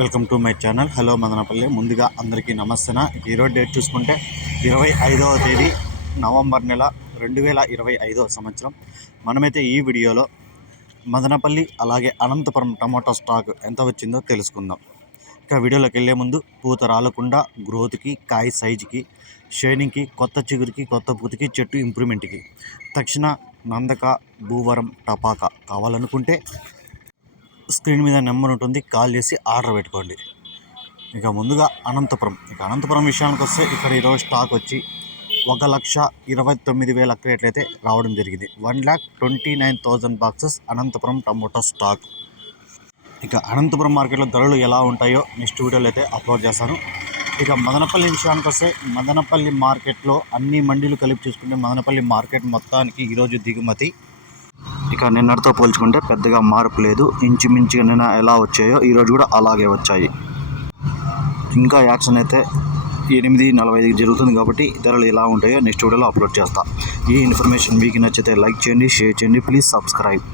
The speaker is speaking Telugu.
Welcome to my channel. Hello Madanapalle. ముందుగా అందరికీ నమస్తేన. ఈరోజు డేట్ చూసుకుంటే ఇరవై ఐదవ తేదీ నవంబర్ నెల రెండు వేల ఇరవై ఐదవ సంవత్సరం. మనమైతే ఈ వీడియోలో మదనపల్లి అలాగే అనంతపురం టమాటో స్టాక్ ఎంత వచ్చిందో తెలుసుకుందాం. ఇక వీడియోలోకి వెళ్ళే ముందు పూత రాలకుండా గ్రోత్కి కాయ సైజుకి షైనింగ్కి కొత్త చిగురికి కొత్త పూతకి చెట్టు ఇంప్రూవ్మెంట్కి తక్షణ నందక భూవరం టపాకా కావాలనుకుంటే స్క్రీన్ మీద నెంబర్ ఉంటుంది కాల్ చేసి ఆర్డర్ పెట్టుకోండి. ఇక ముందుగా అనంతపురం. ఇక అనంతపురం విషయానికి వస్తే ఇక్కడ ఈరోజు స్టాక్ వచ్చి ఒక లక్ష ఇరవై తొమ్మిది వేల క్రేట్లు అయితే రావడం జరిగింది. One lakh twenty nine thousand boxes Anantapur tomato stock. ఇక అనంతపురం మార్కెట్లో ధరలు ఎలా ఉంటాయో నెక్స్ట్ వీడియోలో అయితే అప్లోడ్ చేస్తాను. ఇక మదనపల్లి విషయానికి వస్తే మదనపల్లి మార్కెట్లో అన్ని మండీలు కలిపి చూసుకుంటే మదనపల్లి మార్కెట్ మొత్తానికి ఈరోజు దిగుమతి ఇక నిన్నటితో పోల్చుకుంటే పెద్దగా మార్పు లేదు. ఇంచుమించుగా నిన్న ఎలా వచ్చాయో ఈరోజు కూడా అలాగే వచ్చాయి. ఇంకా యాక్షన్ అయితే ఎనిమిది నలభై ఐదుకి జరుగుతుంది కాబట్టి ధరలు ఎలా ఉంటాయో నెక్స్ట్ వీడియోలో అప్లోడ్ చేస్తా. ఈ ఇన్ఫర్మేషన్ మీకు నచ్చితే లైక్ చేయండి షేర్ చేయండి. Please subscribe.